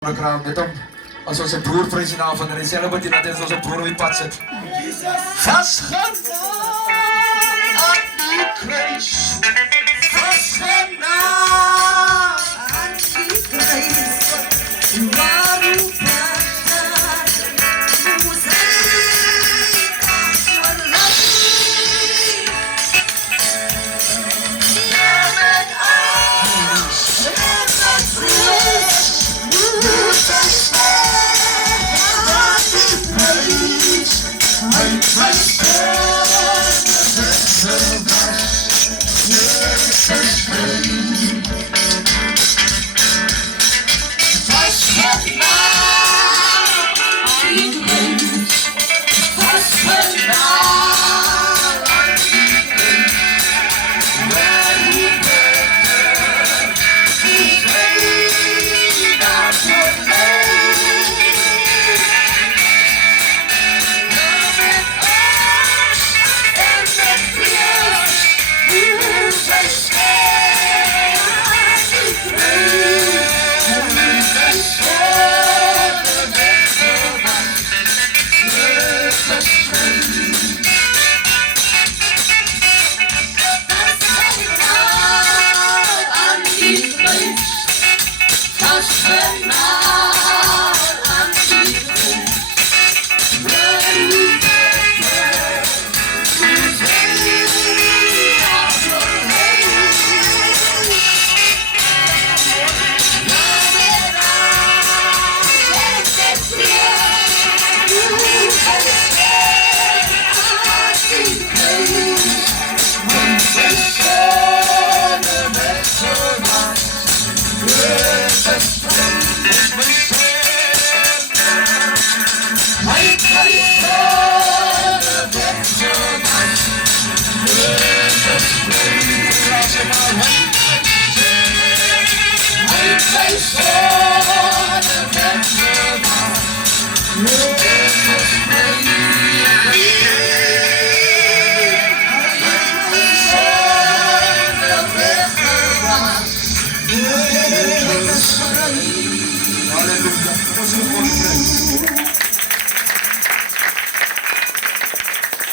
Kraam met hom as ons 'n broer prys in naam van die selfe wat dit is ons 'n broer op die pad sit. Vasgenaal aan die kruis. Vasgenaal aan die kruis. Waarom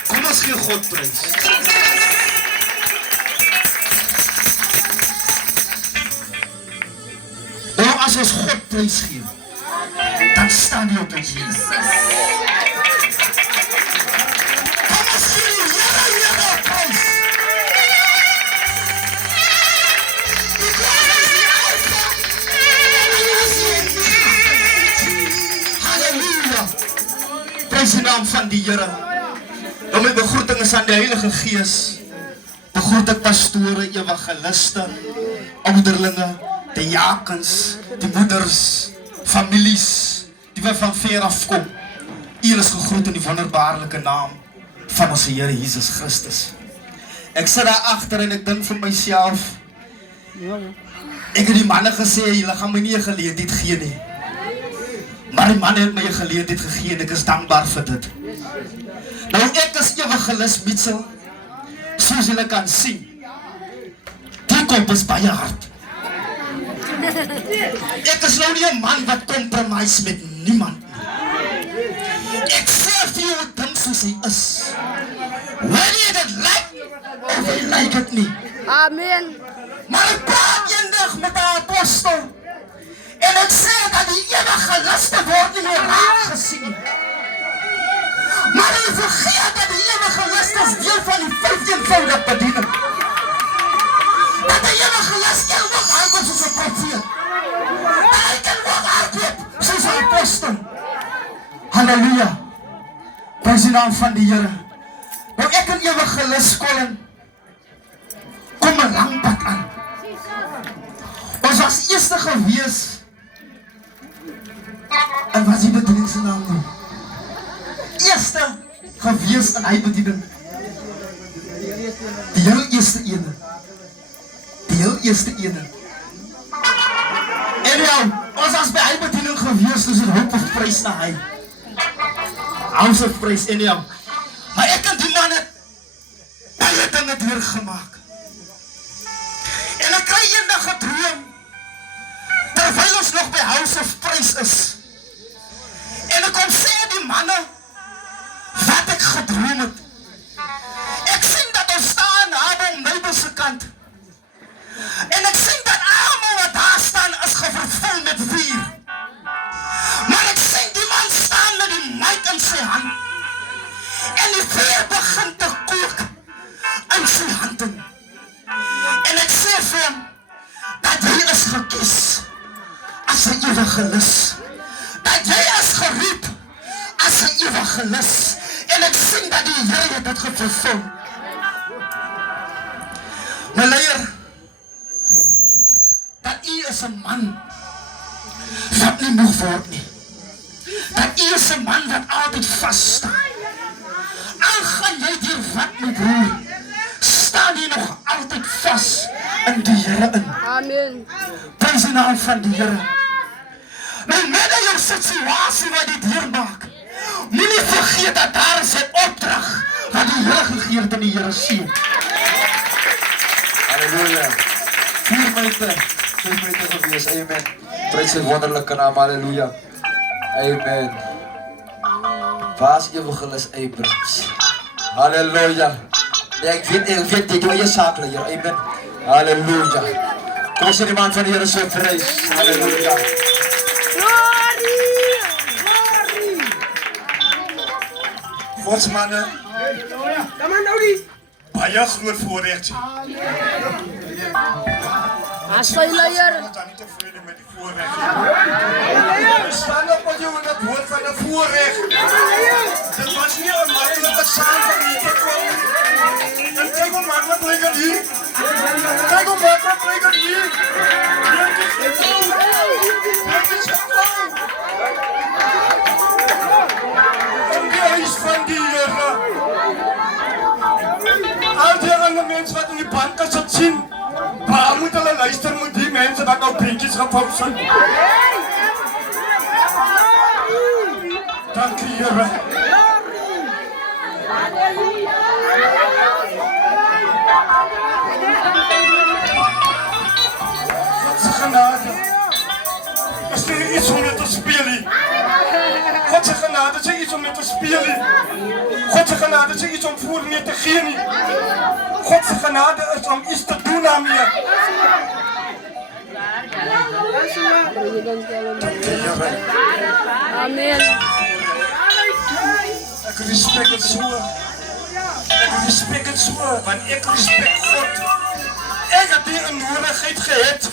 kom ons gee God prys. Nou as ons God prys gee, dan staan jy op die Jesus. Kom ons gee die Here prys. Halleluja. Prys die naam van die Here. Nou my begroeting is aan die Heilige Gees. Begroet ek pastore, evangeliste, ouderlinge, die jakens, die moeders, families, die wat van ver afkom. Hier is gegroet in die wonderbaarlike naam van ons Here Jesus Christus. Ek sit daar agter en ek dink vir myself, ek het die manne gesê, julle gaan my nie 'n geleentheid gee nie. Maar die manne het my 'n geleentheid gegee en ek is dankbaar vir dit. Nou ek is evangelis Mitchell, soos julle kan sien, die kop is baie hard. Ek is nou nie 'n man wat compromise met niemand nie. Ek sê vir jou ding soos hy is. Whether you dit like of jy like het nie. Amen. Maar ek praat eendag met 'n apostel en ek sê dat die evangeliste word nie meer raak gesien. Maar hy vergeet dat die evangeliste is deel van die 15-voudige bediening. Dat die evangelist kan ook hardloop soos 'n profeet. Dat hy kan ook hardloop soos 'n apostel. Halleluja. Prys die naam van die Here. Nou ek en evangelist Colin kom 'n lang pad aan. Ons was eerste gewees en was die bediening se naam nou. Eerste gewees in hy bediening. Die heel eerste ene. Die heel eerste ene. En ja, ons was by hy bediening gewees, dus het hoop of prys na hy. House of Praise en ja. Maar ek en die man het baie dinge deurgemaak. En ek kry eendag 'n droom terwyl ons nog by House of Praise is. evangelis. Dat jy is geroep as 'n evangelis. En ek sien dat die Here dit vervul. My leier, dat u is 'n man wat nie moeg word nie. Dat u is 'n man wat altyd vas staan. Al gaan jy deur wat, my broer, staan jy nog altyd vas in die Here in. Amen. Prys die naam van die Here. Nou net in jou situasie wat jy deurmaak, moenie vergeet dat daar is 'n opdrag wat die Here gegee het in die Here seën. Halleluja. 4 minute gewees. Amen. Prys sy wonderlike naam. Halleluja. Amen. Waar is evangelis Abrams? Halleluja. Nee, ek weet jy doe eie saak, Heer. Amen. Halleluja. Kom ons sê die man van die Here so prys. Halleluja. Glory! Godsmanne, Kom aan nou die. baie groot voorrecht. As jy leier. Ik ben niet tevreden met die voorrecht. Staan op wat je in het woord van de voorrecht. Het was niet een makkelijke zaak om hier te komen. En kijk hoe makkelijk liggen hier. Kijk hoe makkelijk liggen hier. Dit is gewoon. Dit is gewoon. En die huis van die Here. Al die andere mensen wat in die banken zitten zien. Waar moet hulle luister met die mense wat nou prentjies gevou zijn? Dankie Here. God se genade is nie iets om mee te speel nie. God se genade is nie iets om mee te speel nie. God se genade is nie iets om voor mee te gee nie. God se genade is om iets te doen daarmee. Dankie Here. Amen. Ek respect het so. Ek respect het so, want ek respect God. Ek het nie 'n nodigheid gehad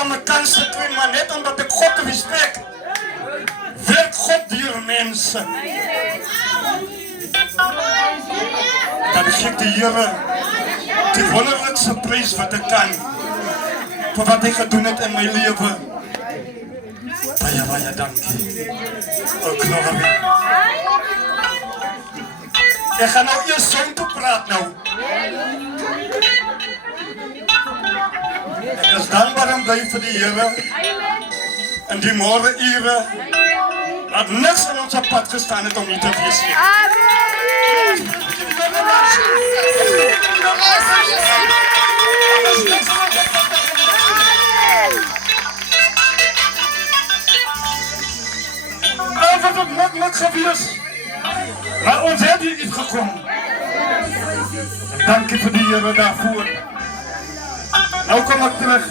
om 'n kans te kry, maar net omdat ek God respect, werk God deur mense. Dan gee ek die Here die wonderlikste prys wat ek kan vir wat hy gedoen het in my lewe. Baie dankie. O glory. Ek gaan nou eers so toe praat nou. Ek is dankbaar en bly vir die Here in die môre ure wat niks in ons pad gestaan het om hier te wees nie. Wat het net gewees. Maar ons het hier iets gekom. Dankie vir die Here daarvoor. Nou kom ek terug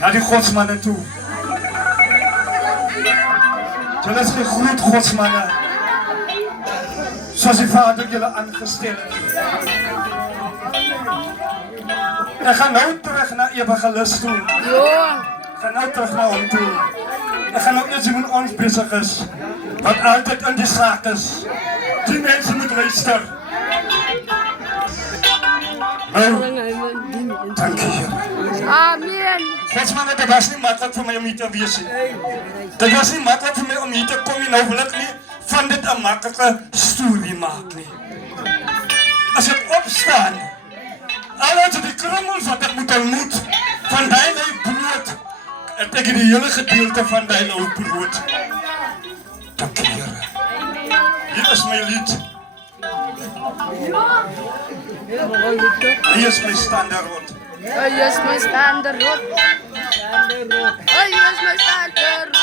na die godsmanne toe. Julle is die groot godsmanne. Soos die Vader julle aangestel het. Ek gaan nou terug na evangelis toe. Ja. Ek gaan nou terug na hom toe. Ek gaan nou eers met ons bezig is. Wat altyd in die saak is. Die mense moet luister. Nou, dankie Here. Amen. Godsmanne, dit was nie makkelijk vir my om hier te wees nie. Dit was nie makkelijk vir my om hier te kom nie. Nou wil ek nie van dit 'n maklike storie maak nie. As ek opstaan, al uit die krummels wat ek moet ontmoet, van die nou brood, en ek die hele gedeelte van die nou brood. Dankie Here. Hier is my lied. Hier is my standaard. Hy is my standaard. Hy is my standaard.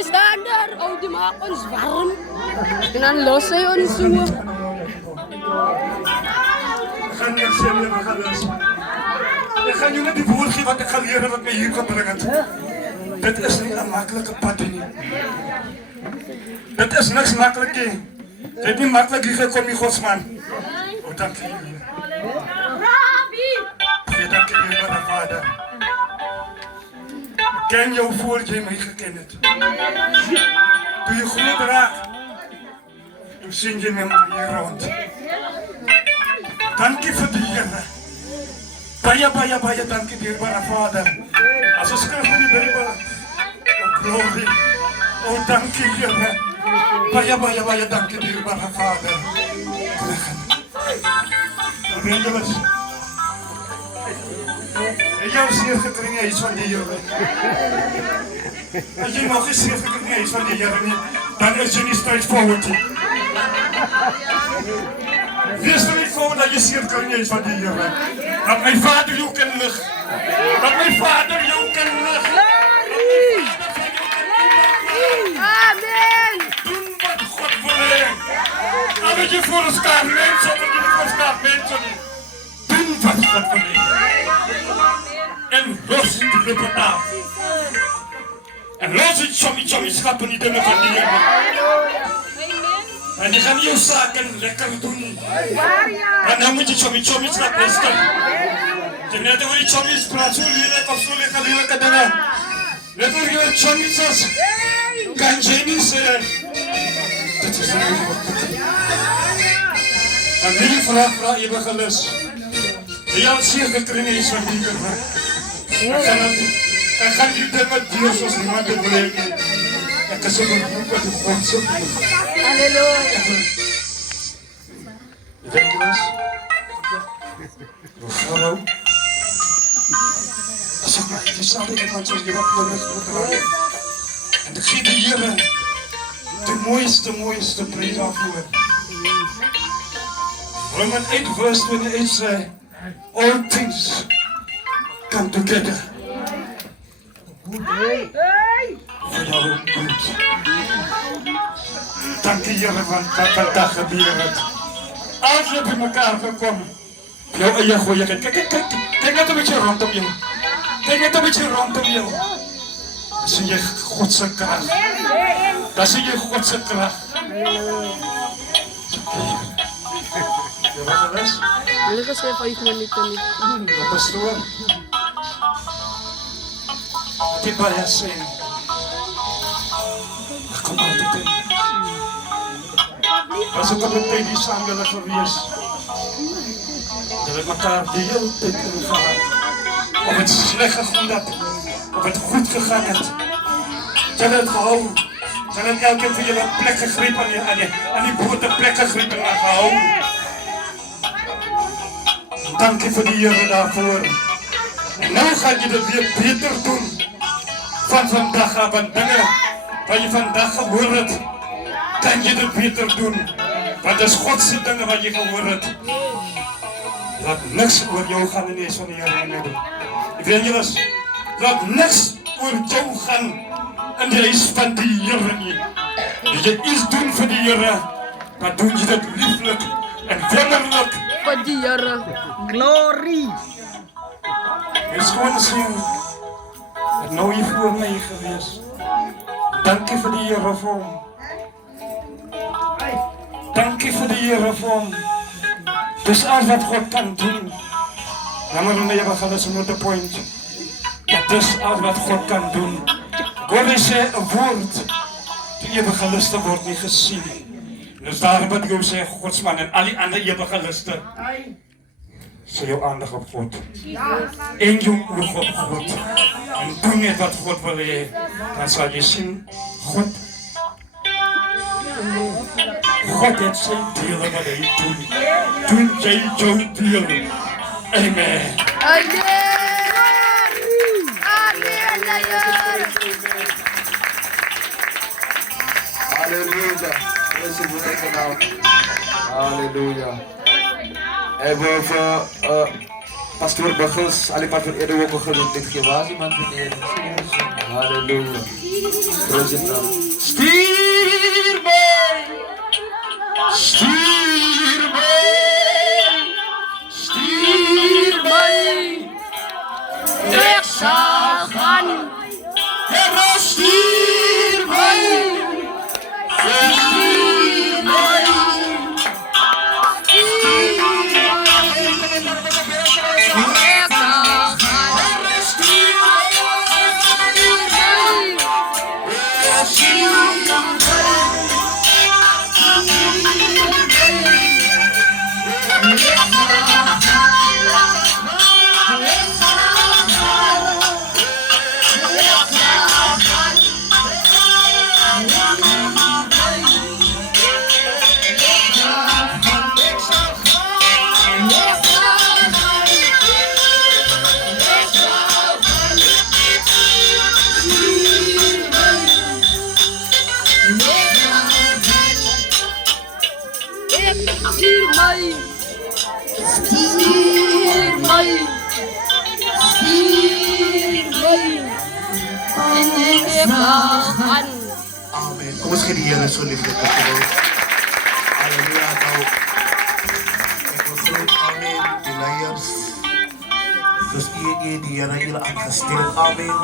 my stander. Oh, die maak ons warm. En dan los hy ons so. Gaan nie sê nie, we gaan lus. Ek gaan jou net die woord gee wat ek geleer het wat my hier gebring het. Dit is nie 'n maklike pad nie. Dit is niks maklik nie. Dit het nie maklik hier gekom nie, Godsman. O, dankie. Baie dankie, Heere Vader. Ek ken jou voor jy my geken het. Toe jy groot raak, toe sien jy my hier rond. Dankie vir die Here. Baie dankie, dierbare Vader. As ons skrif in die Bybel, oh glory, oh dankie Here. Baie dankie, dierbare Vader. Evangelist, het jy al seer gekry nie iets van die Here? As jy nog nie seer gekry nie iets van die Here nie, dan is jy nie straightforward nie. Wees straightforward dat jy seer gekry nie iets van die Here. Dat my Vader jou kan lig. Dat my Vader jou kan lig. Amen. Doen wat God wil hê. Al wat jy voor ons kan mens, of wat jy voor ons kan mens nie. Doen wat God wil hê. En los die lippe af. En los die chommy schap in die dinge van die Here. En jy gaan nie jou saken lekker doen. En dan moet jy chommy schap luister. Jy net oor die chommies praat so lelijk of so lelijke dinge. Net oor jou chommies as kan jy nie sê. Dit is nie wat. En die vraag ewige lus. Jy al seer gekry nie is van die Here. Ek gaan die ding met Dios soos niemand het beleef nie. Ek is op 'n boek wat die God so goed. Halleluja. Evangelist, mevrouw, as ek maar die sal dit van soos jy wat voor my goed raak. En ek gee die Here die mooiste prys daarvoor. Roman 8 verse 28 sê, all things come together. Vir jou goed. Dankie Here want wat vandag gebeur het. Als jy by mekaar gekom, jou eie gooiigheid. Kyk net 'n bietjie rondom jou. Kyk net 'n bietjie rondom jou. Dan sien jy God se krag. Dan sien jy God se krag. Jy wat is? Hulle gesê 5 minute nie. Pastoor. Die baie sê. Kom maar dit. Was ook op 'n tyd die saam hulle gewees. Hulle het mekaar die hele tyd gehad. Of het sleg gegaan het, of het goed gegaan het. Hulle het gehou. Hulle het elkeen vir julle plek gegryp aan die grote plek gegryp en gehou. Dankie vir die Here daarvoor. En nou gaan jy dit weer beter doen. Van vandag af, want dinge wat jy vandag gehoor het, kan jy dit beter doen. Want dit is God se dinge wat jy gehoor het. Laat niks oor jou gaan in die huis van die Here nie. Evangelist, laat niks oor jou gaan in die huis van die Here nie. As jy iets doen vir die Here, dan doen jy dit lieflik en wonderlik. Vir die Here. Glory. Jy is gewoon sien, het nou hier voor my gewees. Dankie vir die Here vir hom. Dankie vir die Here vir hom. Dis al wat God kan doen. Dan moet my evangelis moet the point. Dis al wat God kan doen. God sê 'n woord, die evangeliste word nie gesien. Dis daarom wat jy sê, Godsman en al die ander evangeliste. Sê jou aandag op God. En jou oog op God. En doen net wat God wil hê. Dan sal jy sien, God het sy deel wat hy doen. Doen jy jou deel. Amen. Amen. Amen. Hallelujah. Praise the Lord. Hallelujah. En we hebben Pastoor Buggels, alle pastoor Edo ook genoemd. Dit gewaar iemand meneer. Hallelujah. Praise Him now. Stuur my, stuur my, stuur my. Ek sal gaan. Here, stuur my, stuur my. Ek sal gaan. Stuur my. Stuur my. Stuur my. Ek sal gaan. Amen. Kom ons gee die Here so lieflik applaus. Halleluja. Nou, ek wil groet, amen, die leiers. Soos die Here julle aangestel, amen.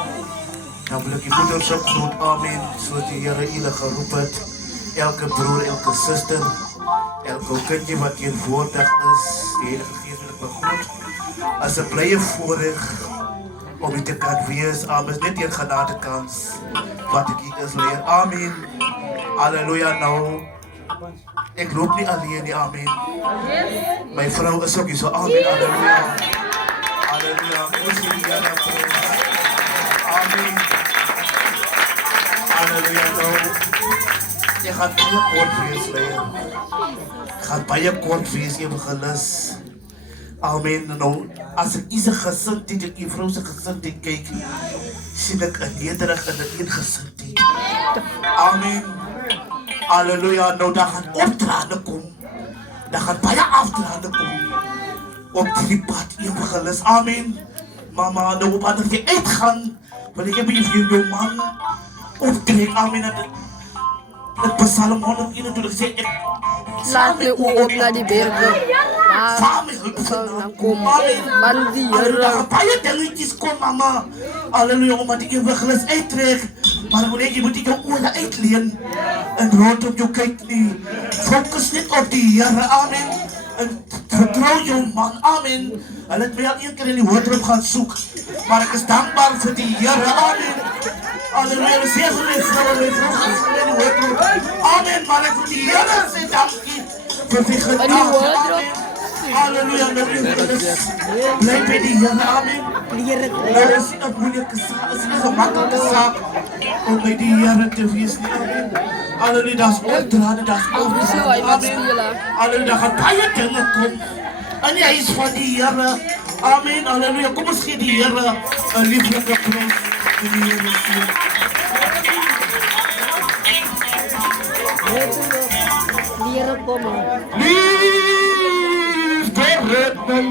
Nou wil ek die moeders ook groet, amen, soos die Here julle geroep het. Elke broer, elke suster, elke kindje wat hier voordag is, die Heilige Gees wil ek begroet. As 'n blye voorreg om dit te kan wees, amen, is net een genade kans wat ek hier is leer, amen. Halleluja. Nou, ek loop nie alleen nie, amen. My vrou is ook hier so, amen, halleluja. Halleluja. Ons die Here prys. Amen. Halleluja. Nou, jy gaan baie kort wees, leer. Gaan baie kort wees, evangelis. Amen. Nou, as ek is 'n gesindheid, ek die vrou se gesindheid kyk, sien ek 'n nederig en 'n eensgesindheid. Amen. Halleluja. Nou, daar gaan optrade kom. Daar gaan baie aftrade kom. Op die pad, evangelis. Amen. Mama, nou op wat jy uitgaan, want ek heb hier vir jou man optrek. Amen. Het Psalm 121 sê ek Laat my oë op na die berge. Daar sal dan kom. Want die Here. Daar gaan baie dingetjies kom, mama. Halleluja, omdat die evangelis uittrek. Maar moet jy moet jou oë uitleen en rondom jou kyk nie. Fokus net op die Here. Amen. En vertrou jou man. Amen. Hulle het my al een keer in die hoofdroep gaan soek. Maar ek is dankbaar vir die Here. Amen. Halleluja. Sê vir my vrou en my vrou gaan in die hoofdroep. Amen. Maar ek wil die Here sê dankie vir die genade. Amen. Halleluja. Bly by die Here. Amen. Nou is dit 'n moeilike saak. Is nie 'n maklike saak om by die Here te wees nie. Amen. Halleluja. Daar's opdrade, daar's Dis hoe hy moet speel. Halleluja, daar gaan baie dinge kom in die huis van die Here. Amen, halleluja. Kom ons gee die Here 'n lieflike prys vir die Here se. Die Here kom. Liefde red my.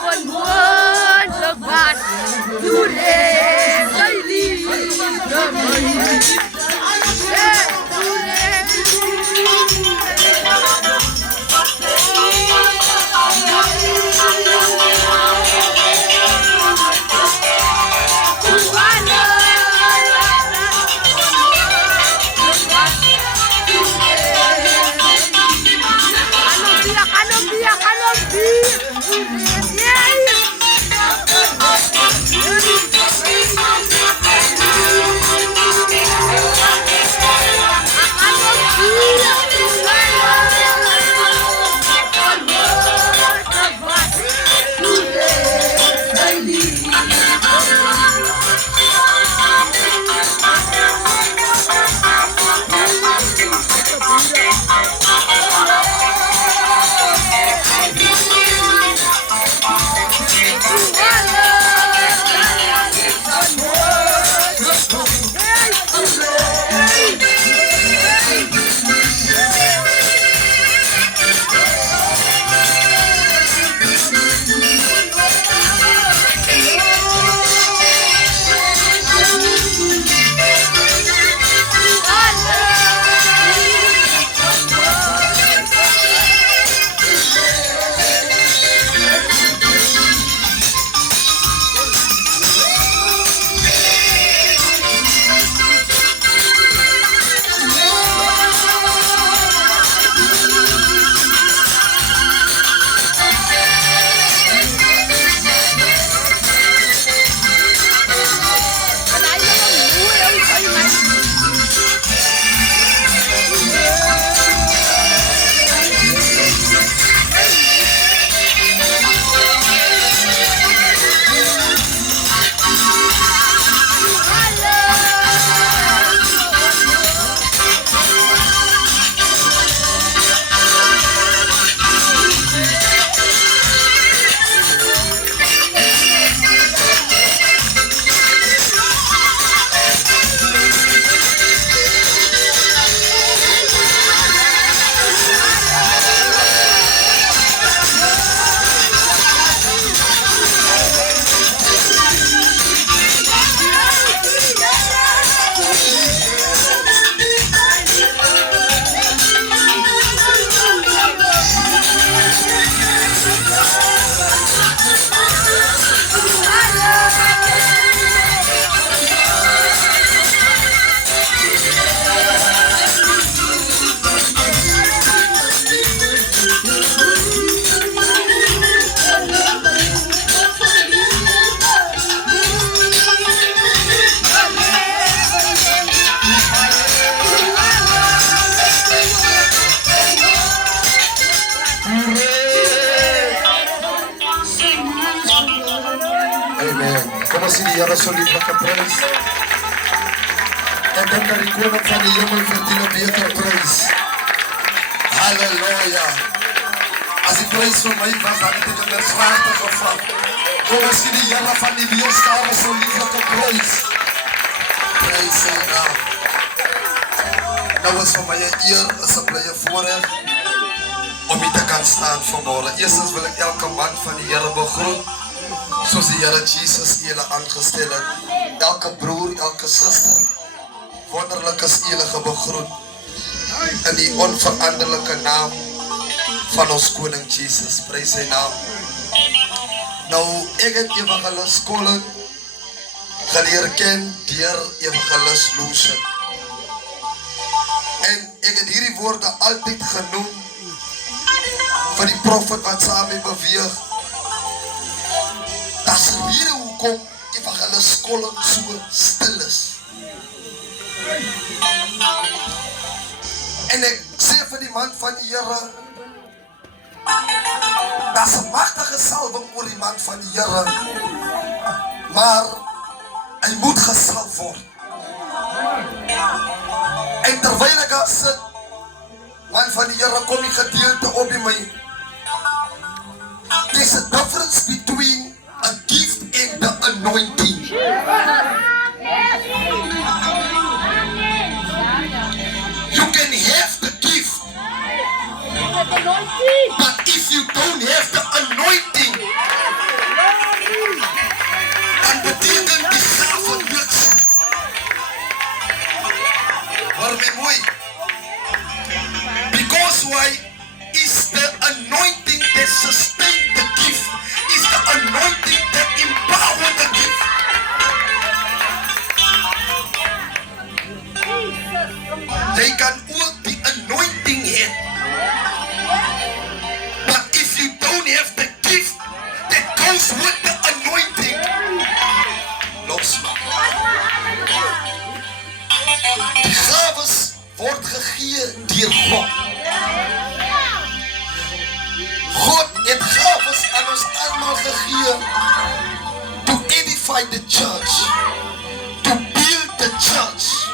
One more. Amen. Kom ons sien die Here so lieflike prys. En dan kan die koning van die hemel verdien 'n beter prys. Halleluja. As die prys vir my was, dan het ek dit graag gevat. Kom ons sien die Here van die weerskare so lieflike prys. Prys sy naam. Nou is vir my 'n eer, is 'n blye voorreg om hier te kan staan vanmôre. Eerstens wil ek elke man van die Here begroet, soos die Here Jesus julle aangestel het. Elke broer, elke suster, wonderlik is julle begroet in die onveranderlike naam van ons koning Jesus. Prys sy naam. Nou, ek het evangelis Colin geleer ken deur evangelis Lucian. En ek het hierdie woorde altyd genoem vir die profet wat saam mee beweeg. Dat is die rede hoekom evangelis Colin so stil is. En ek sê vir die man van die Here, dat is 'n magtige salwing oor die man van die Here, maar hy moet gesalf word. En terwyl ek daar sit, man van die Here, kom die gedeelte op in my. There's a difference between a gift and the anointing. You can have the gift, but if you don't have the anointing, dan betekent die gave niks. Hoor my mooi. Because why is the anointing that sustains the gift, is the anointing that empowers the gift. Jy kan ook die anointing hê, but if you don't have the gift that goes with the anointing, los maar. Die gawes word gegee deur God. God het gawes aan ons almal gegee to edify the church, to build the church.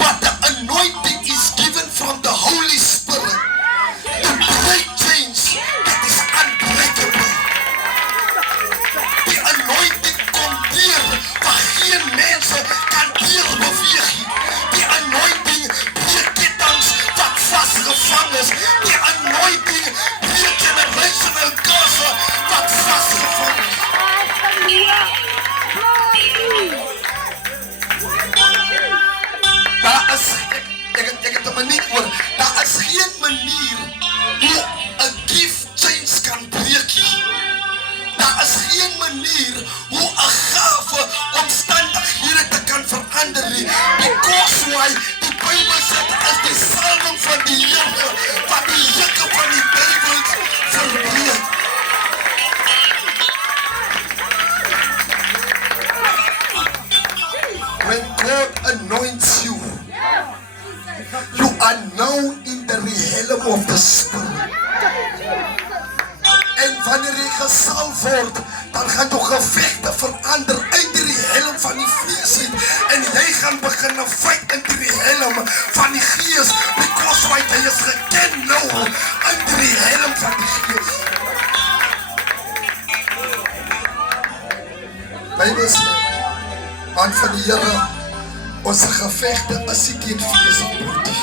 But the anointing is given from the Holy Spirit to break chains that is unbreakable. Die anointing kom deur waar geen mense kan deur beweeg nie. Die anointing breek kettinge wat vasgevang is. Die anointing breek generational curses wat vasgevang is. Ek het 'n manier oor. Daar is geen manier hoe 'n gift chains kan breek nie. Daar is geen manier hoe 'n gave omstandighede te kan verander nie. Because why? Die Bybel sê dit is die salwing van die Here wat die juke van die duiwel verbreek. When God anoints you, you are now in the realm of the Spirit. En wanneer jy gesalf word, dan gaan jou gevegte verander uit die helm van die vlees uit. En jy gaan begin 'n fight in die helm van die gees, because why jy is geken nou in die helm van die gees. Bybel sê, man van die Here, ons gevegte is nie teen vlees en bloed nie.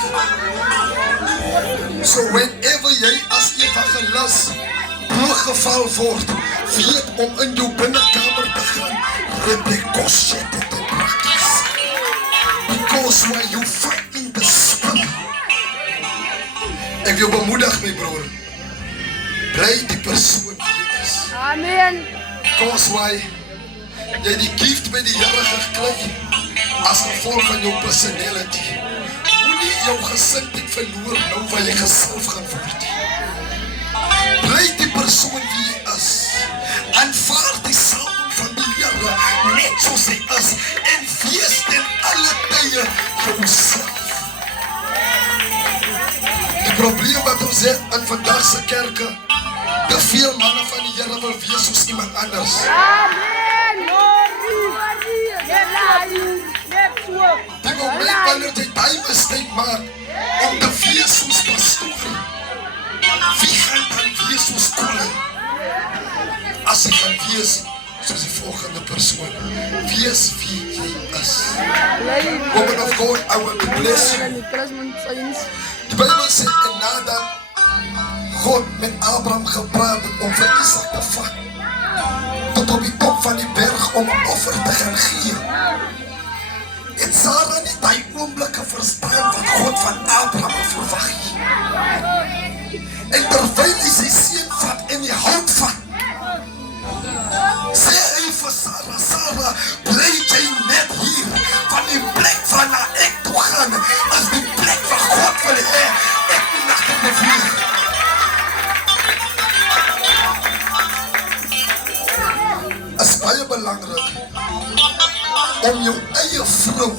So whenever jy as evangelis blootgeval word, weet om in jou binnekamer te gaan, rebekosje te prakties. Because why you fight in the spirit. Ek wil bemoedig my broer, bly die persoon wie jy is. Amen. Because why jy die gift by die Here gekry as gevolg van jou personality. Moenie jou gesindheid verloor nou waar jy gesalf gaan word. Bly die persoon wie jy is. Aanvaar die salwing van die Here net soos hy is en wees ten alle tye jouself. Die probleem wat ons het in vandag se kerke, te veel manne van die Here wil wees soos iemand anders. Die oomblik wanneer jy daai mistake maak om te wees soos pastoor, wie gaan dan wees soos koning? As jy gaan wees soos die volgende persoon, wees wie jy is. Woman of God, I want to bless you. Die Bijbel sê, en nadat God met Abraham gepraat het om vir Isaac te vat, tot op die top van die berg om 'n offer te gaan gee, het Sarah nie die oomblikke verstaan wat God van Abraham verwag het. En terwyl hy sy seun vat en die hout vat, sê hy vir Sarah, Sarah, bly jy net hier, van die plek waarna ek toe gaan, as die plek waar God wil hê, ek moet na toe beweeg. Is baie belangrik om jou eie vrou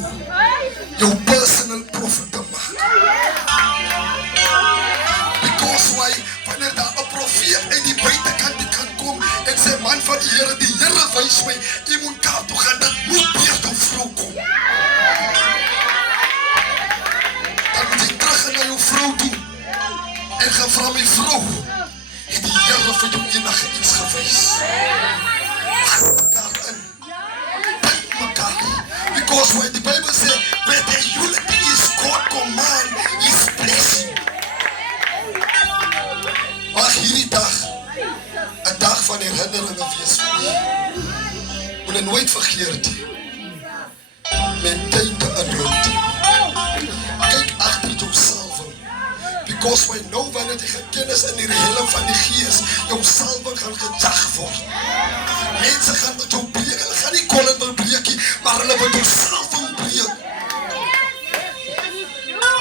jou personal prophet te maak. Because why, wanneer daar 'n profeet uit die buitekant kan kom en sê, man van die Here wys my, jy moet daar toe gaan, dat moet weer jou vrou kom. Dan moet jy terug na jou vrou toe en gaan vra my vrou, het die Here vir jou enige iets gewys? Daarin. Dink mekaar. Because when the Bible says, where the unity is God command, is blessing. Maar hierdie dag, 'n dag van herinnering wees vir my. Moet jy nooit vergeet nie. Met tyd te anointing. Kyk agter jouself. Because when no wanneer jy gekennis in die helm van die Gees, jou salwing gaan gejag word. Mense gaan met jou breek, hulle gaan nie kollen wil breekie, maar hulle wil jou salwing breek.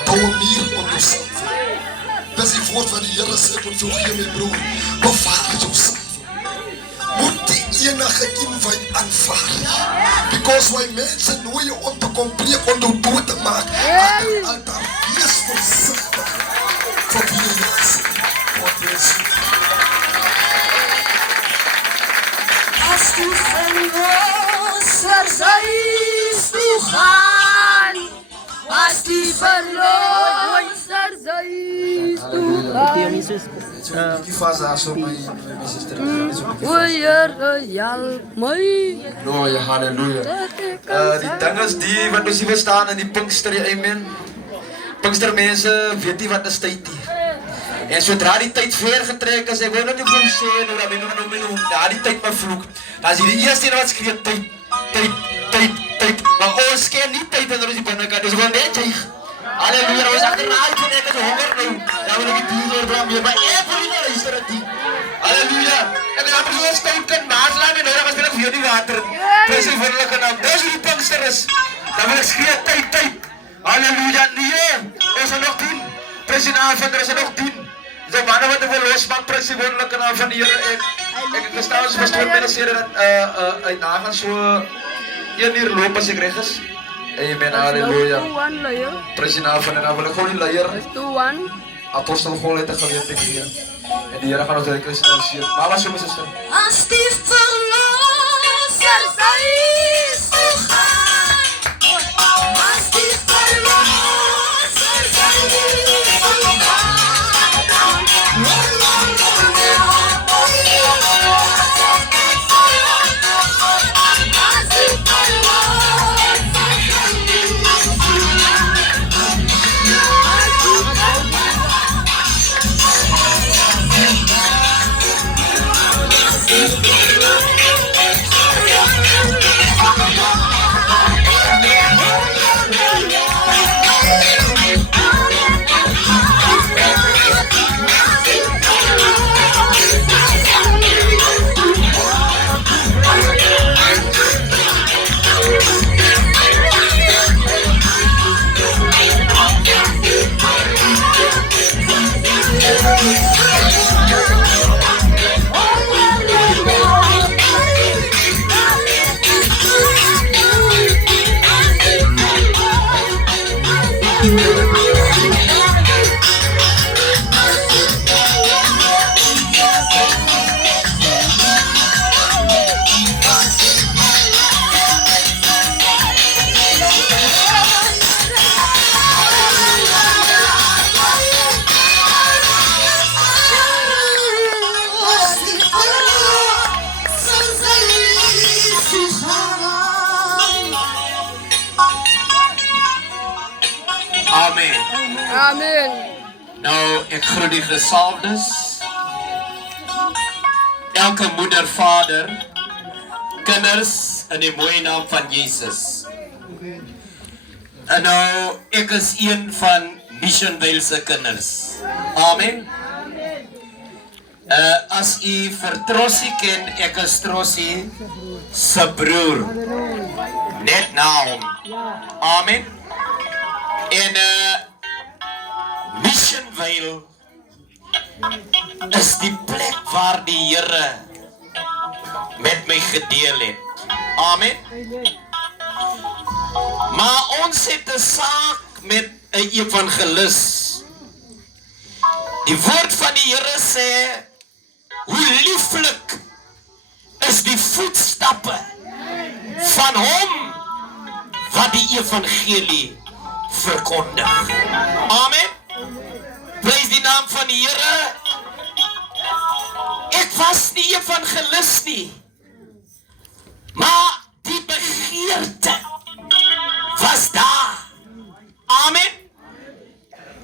Bou 'n muur om jou salwing. Dis die woord wat die Here sê, moet jou gee my broer, bevaar jou salwing. Moet die enige invite aanvaar. Because why mense nooi jou om te kom breek, om jou dood te maak, agter altaar, wees voorsigtig vir wie jy is. God bless you. As die verlosser huis toe gaan, as die verlosser huis toe gaan, Die vas daar so my sister. o Here, help my. Halleluja, halleluja. Die ding is die wat ons hier verstaan in die Pinkster, amen. Pinkster mense weet nie wat is tyd nie. En sodra die tyd ver getrek is, ek wil nou nie kom sê, nou dat na die tyd my vloek, dan is die eerste wat skree, tyd, maar ons ken nie tyd en ons die binnekant, dus gewoon net juig. Halleluja, ons achterna uit en ek is honger nou, dan wil ek die dier doorbram weer, maar ek wil nie nou luister het nie. Halleluja, en dan heb ek stout kan maaslaan en nou, dan was ek weer die water, prijs die wonderlijke naam, dis hoe die Pinkster is, dan wil ek skree, tyd, halleluja, nee, ons is nog 10, prijs die naam van, er is nog 10, so mannen wat ek wil losmaak, prijs die wonderlijke naam van die Here, ek staan ons pastoor met die sê dat uit nagaan so 1 uur loop as ek reg is. Amen, halleluja. Prijs die naam van die naam, wil ek gewoon die leier, apostel Gol het 'n geleentheid gee. En die Here gaan ons lekker seën. Maar wat so my suster? As die verlosser huis toe gaan, as die verlosser huis toe gaan, Thank you. Amen. Nou, ek groet die gesalfdes. Elke moeder, vader, kinders in die mooie naam van Jesus. En nou, ek is een van Missionville se kinders. Amen. As u vir Trossie ken, ek is Trossie se broer. Net naam. Amen. En Missionville is die plek waar die Here met my gedeel het. Amen. Maar ons het 'n saak met 'n evangelis. Die woord van die Here sê, hoe lieflik is die voetstappe van hom wat die evangelie verkondig. Amen. Prys die naam van die Here. Ek was nie evangelis nie, maar die begeerte was daar. Amen.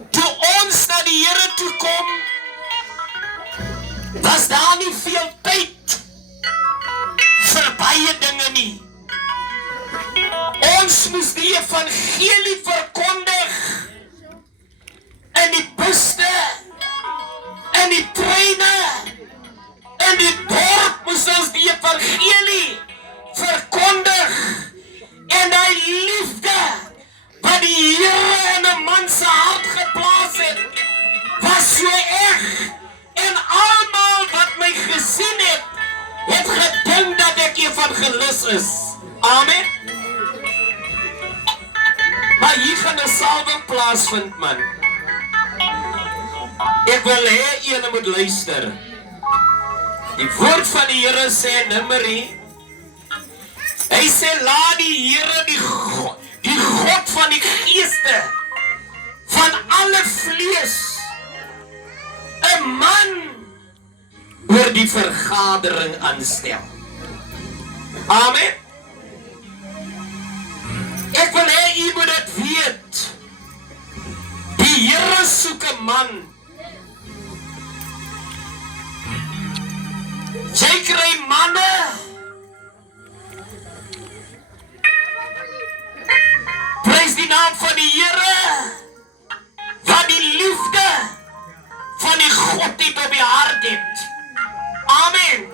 Toe ons na die Here toe kom, was daar nie veel tyd vir baie dinge nie. Ons moes die evangelie verkondig in die buste, in die treine, in die dorp moes ons die evangelie verkondig. En die liefde wat die Here in 'n man se hart geplaas het, was so erg. En almal wat my gesien het, het gedink dat ek evangelis is. Amen. Maar hier gaan 'n salwing plaasvind, man. Ek wil hê julle moet luister. Die woord van die Here sê, Numeri, hy sê, laat die Here, die God van die geeste, van alle vlees, 'n man oor die vergadering aanstel. Amen. Ek wil hê u moet dit weet. Die Here soek 'n man. Jy kry manne prys die naam van die Here wat die liefde van die God het op die hart het. Amen.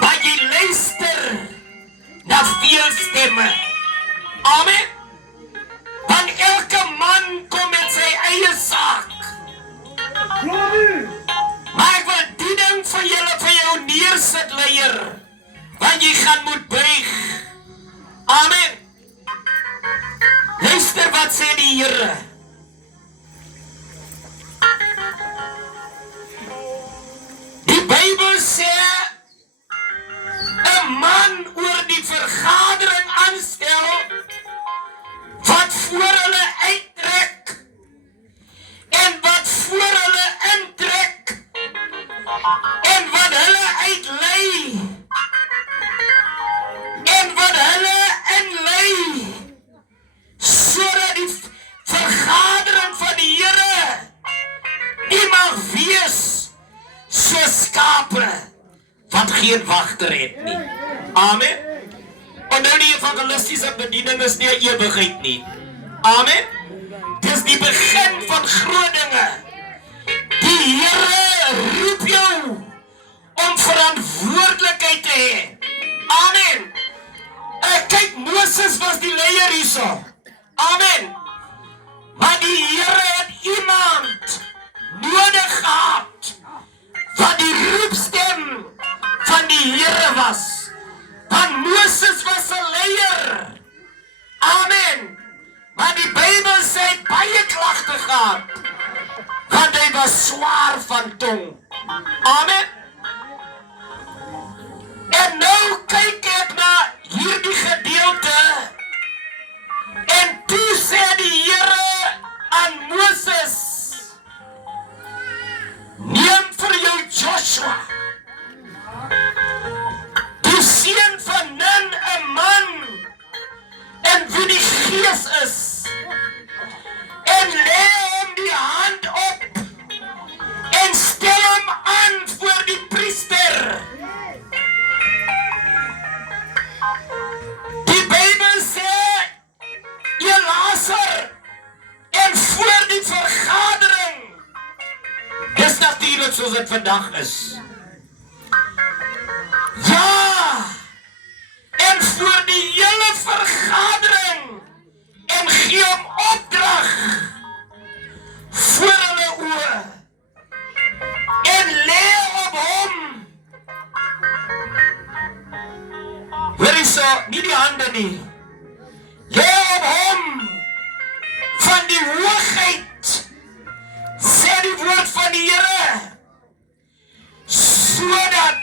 Maar jy luister na veel stemme. Amen. Want elke man kom met sy eie saak. Maar ek wil die ding van julle vir jou neersit, leier, want jy gaan moet buig. Amen. Luister wat sê die Here. Die Bybel sê, 'n man oor die vergadering aanstel, wat voor hulle uittrek, en wat voor hulle intrek, en wat hulle uitlei, en wat hulle inlei, sodat die vergadering van die Here nie mag wees so skape wat geen wagter het nie. Amen. En nou die evangelistiese bediening is nie 'n ewigheid nie. Amen. Dis die begin van groot dinge. Die Here roep jou om verantwoordelikheid te hê. Amen. Kyk, Moses was die leier hierso. Amen. Maar die Here het iemand nodig gehad wat die roepstem van die Here was. Want Moses was 'n leier. Amen. Maar die Bybel sê hy het baie klagte gehad, want hy was swaar van tong. Amen. En nou kyk ek na hierdie gedeelte, en toe sê die Here aan Moses, neem vir jou Joshua, die seun van Nun, 'n man, en wie die Gees is, soos dit vandag is. Ja, en voor die hele vergadering en gee hom opdrag voor hulle oë en lê op hom. Hoor jy so, nie die hande nie. Lê op hom van die hoogheid, sê die woord van die Here, sodat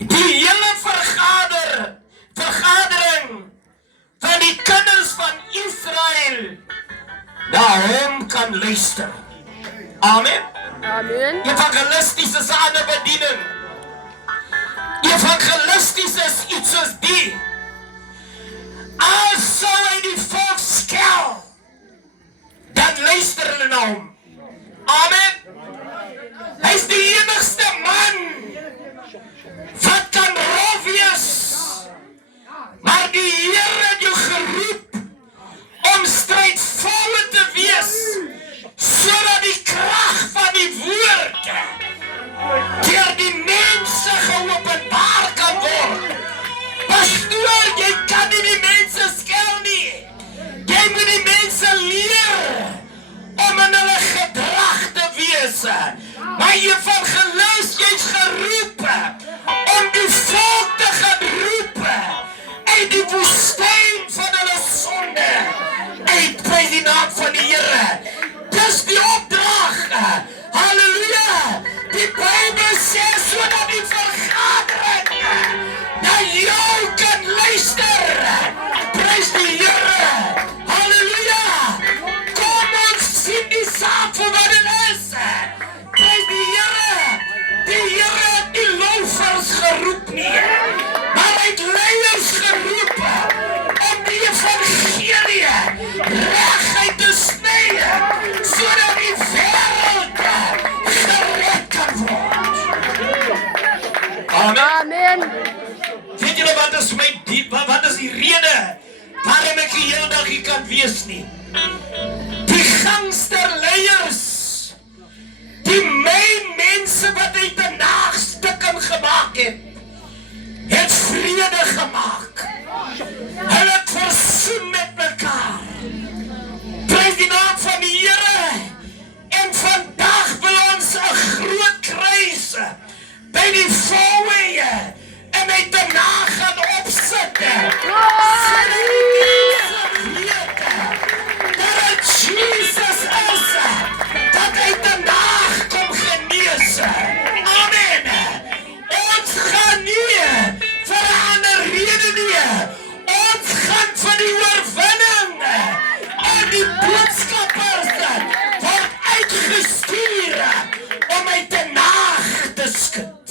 die hele vergadering van die kinders van Israel na hom kan luister. Amen. Amen. Evangelisties is 'n ander bediening. Evangelisties is iets soos die. As sou hy die volk skel, dan luister hulle na hom. Amen. Hy is die enigste man wat kan rof wees. Maar die Here het jou geroep om strydvolle te wees, sodat die krag van die woord deur die mense geopenbaar kan word. Pastoor, jy kan nie die mense skel nie. Jy moet die mense leer om in hulle gedrag te wees. Maar evangelis, jy's geroep om die volk te gaan roep uit die woestyn van hulle sonde, uit prys die naam van die Here. Dis die opdrag. Halleluja. Die Bybel sê sodat die vergadering na jou kan luister. Prys die Here. Halleluja. Kom ons sien die saak vir wat dit is. Prys die Here. Die Here het die loofers geroep nie, maar hy het leiers geroep om die evangelie reguit te sny, sodat die wêreld gered kan word. Amen. Amen. Weet julle wat is wat is die rede waarom ek die hele dag hier kan wees nie? Die gangsterleiers, die mense wat uit 'n naagstukken gemaak het vrede gemaak. Hulle het versoen met mekaar. Prys die naam van die Here. En vandag wil ons 'n groot kruis by die volwe en uit die naag gaan opsit. Sodat die mense weet dat het Jesus is, dat uit die naag kom genees. Amen. Ons gaan nie vir 'n ander rede nie. Ons gaan vir die oorwinning. En die boodskappers word uitgestuur om uit die naag te skud.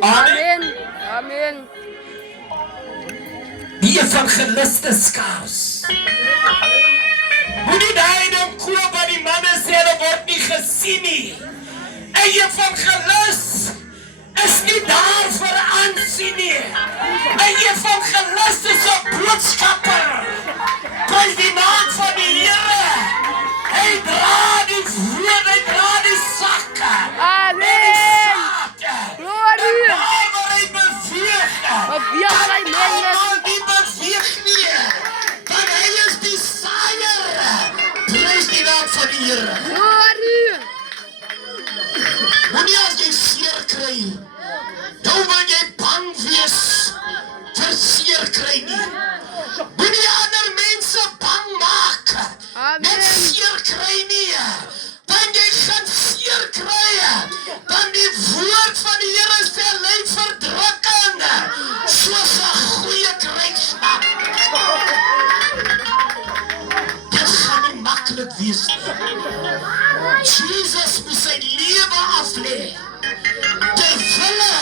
Amen. Amen. Amen. Die evangeliste skaars. Moenie daai ding koop wat die manne sê hulle word nie gesien nie. 'n Evangelis is nie daar vir aansien nie. 'n Evangelis is 'n boodskapper. Prys die naam van die Here. Hy dra die woord, hy dra die sakke. Amen. Glorie. Maar hy beweeg. Beweeg sy mense. Almal die beweeg nie. Want hy is die saaier. Prys die naam van die Here. Glorie. Moenie as jy seer kry, dan wil jy bang wees vir seer kry nie. Moenie ander mense bang maak met Amen. seer kry nie. Dan jy gaan seer kry, dan die woord van die Here sê lei verdrukking, soos 'n goeie kruisman. Dit gaan nie maklik wees nie. Jesus moes sy lewe aflê ter wille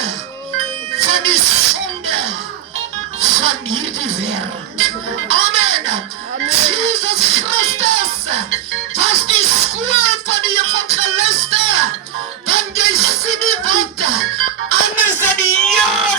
van die sonde van hierdie wêreld. Amen. Jesus Christus was die skool van die evangeliste. Dan jy sien nie wat anders dan die Here